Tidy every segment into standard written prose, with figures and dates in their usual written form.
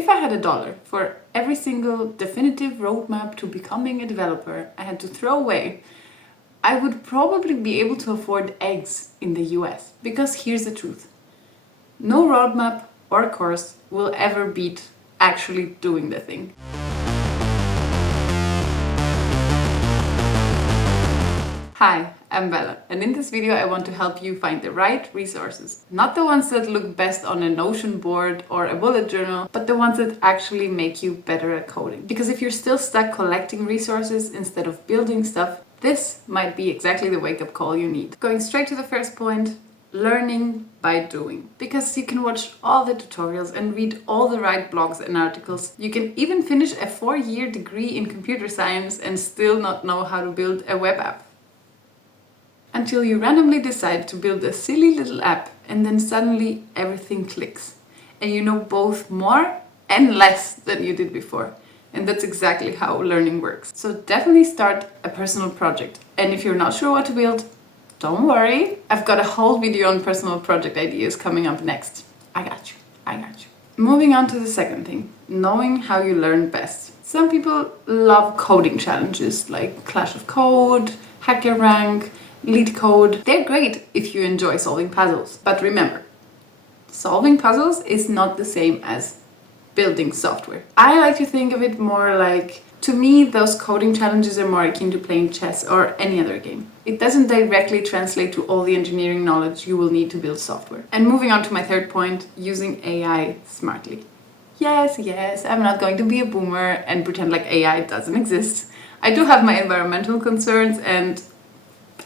If I had $1 for every single definitive roadmap to becoming a developer I had to throw away, I would probably be able to afford eggs in the US. Because here's the truth. No roadmap or course will ever beat actually doing the thing. Hi, I'm Bella, and in this video I want to help you find the right resources. Not the ones that look best on a Notion board or a bullet journal, but the ones that actually make you better at coding. Because if you're still stuck collecting resources instead of building stuff, this might be exactly the wake-up call you need. Going straight to the first point, learning by doing. Because you can watch all the tutorials and read all the right blogs and articles. You can even finish a 4-year degree in computer science and still not know how to build a web app. Until you randomly decide to build a silly little app and then suddenly everything clicks. And you know both more and less than you did before. And that's exactly how learning works. So definitely start a personal project. And if you're not sure what to build, don't worry. I've got a whole video on personal project ideas coming up next. I got you. Moving on to the second thing, knowing how you learn best. Some people love coding challenges like Clash of Code, HackerRank, LeetCode. They're great if you enjoy solving puzzles. But remember, solving puzzles is not the same as building software. I like to think of it more like, to me, those coding challenges are more akin to playing chess or any other game. It doesn't directly translate to all the engineering knowledge you will need to build software. And moving on to my third point, using AI smartly. Yes, I'm not going to be a boomer and pretend like AI doesn't exist. I do have my environmental concerns and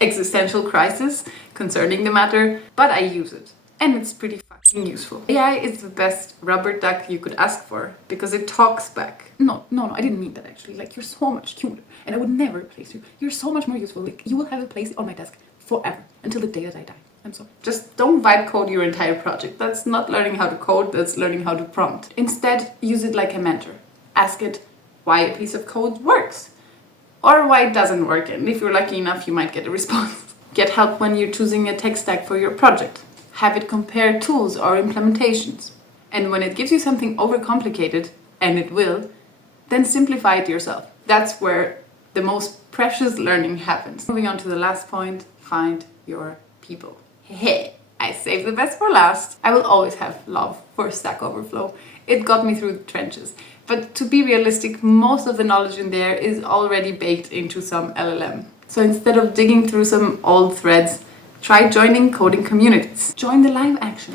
existential crisis concerning the matter, but I use it. And it's pretty fucking useful. AI is the best rubber duck you could ask for, because it talks back. No, I didn't mean that actually. Like, you're so much cuter, and I would never replace you. You're so much more useful. Like, you will have a place on my desk forever, until the day that I die. I'm sorry. Just don't vibe code your entire project. That's not learning how to code, that's learning how to prompt. Instead, use it like a mentor. Ask it why a piece of code works, or why it doesn't work, and if you're lucky enough, you might get a response. Get help when you're choosing a tech stack for your project. Have it compare tools or implementations. And when it gives you something overcomplicated, and it will, then simplify it yourself. That's where the most precious learning happens. Moving on to the last point, find your people. Hey, I saved the best for last. I will always have love for Stack Overflow. It got me through the trenches. But to be realistic, most of the knowledge in there is already baked into some LLM. So instead of digging through some old threads, try joining coding communities. Join the live action.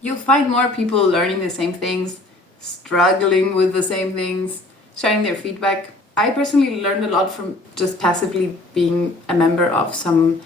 You'll find more people learning the same things, struggling with the same things, sharing their feedback. I personally learned a lot from just passively being a member of some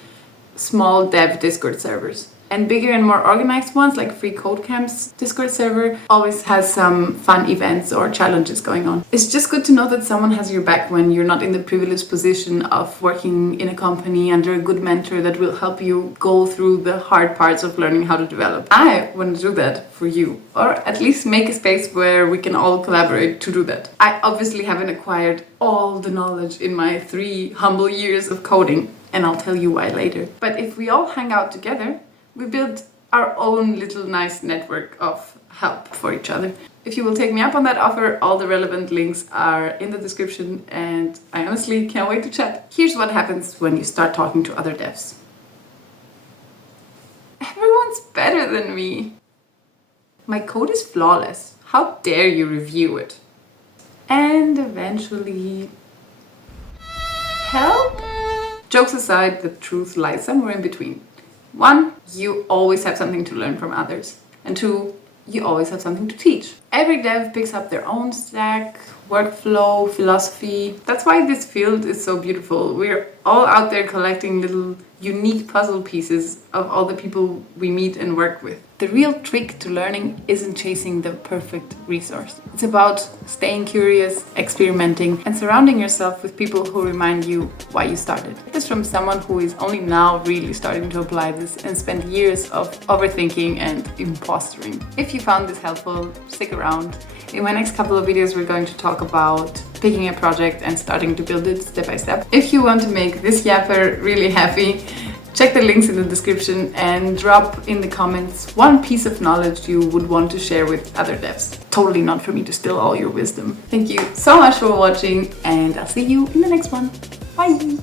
small dev Discord servers. And bigger and more organized ones, like freeCodeCamp's Discord server, always has some fun events or challenges going on. It's just good to know that someone has your back when you're not in the privileged position of working in a company under a good mentor that will help you go through the hard parts of learning how to develop. I want to do that for you, or at least make a space where we can all collaborate to do that. I obviously haven't acquired all the knowledge in my 3 humble years of coding, and I'll tell you why later. But if we all hang out together, we build our own little nice network of help for each other. If you will take me up on that offer, all the relevant links are in the description, and I honestly can't wait to chat. Here's what happens when you start talking to other devs. Everyone's better than me. My code is flawless. How dare you review it? And eventually... help? Jokes aside, the truth lies somewhere in between. 1, you always have something to learn from others. And 2, you always have something to teach. Every dev picks up their own stack, workflow, philosophy. That's why this field is so beautiful. We're all out there collecting little unique puzzle pieces of all the people we meet and work with. The real trick to learning isn't chasing the perfect resource. It's about staying curious, experimenting, and surrounding yourself with people who remind you why you started. This is from someone who is only now really starting to apply this and spent years of overthinking and impostoring. If you found this helpful, stick around. In my next couple of videos, we're going to talk about picking a project and starting to build it step by step. If you want to make this yapper really happy, Check the links in the description and drop in the comments one piece of knowledge you would want to share with other devs. Totally not for me to steal all your wisdom. Thank you so much for watching, and I'll see you in the next one. Bye!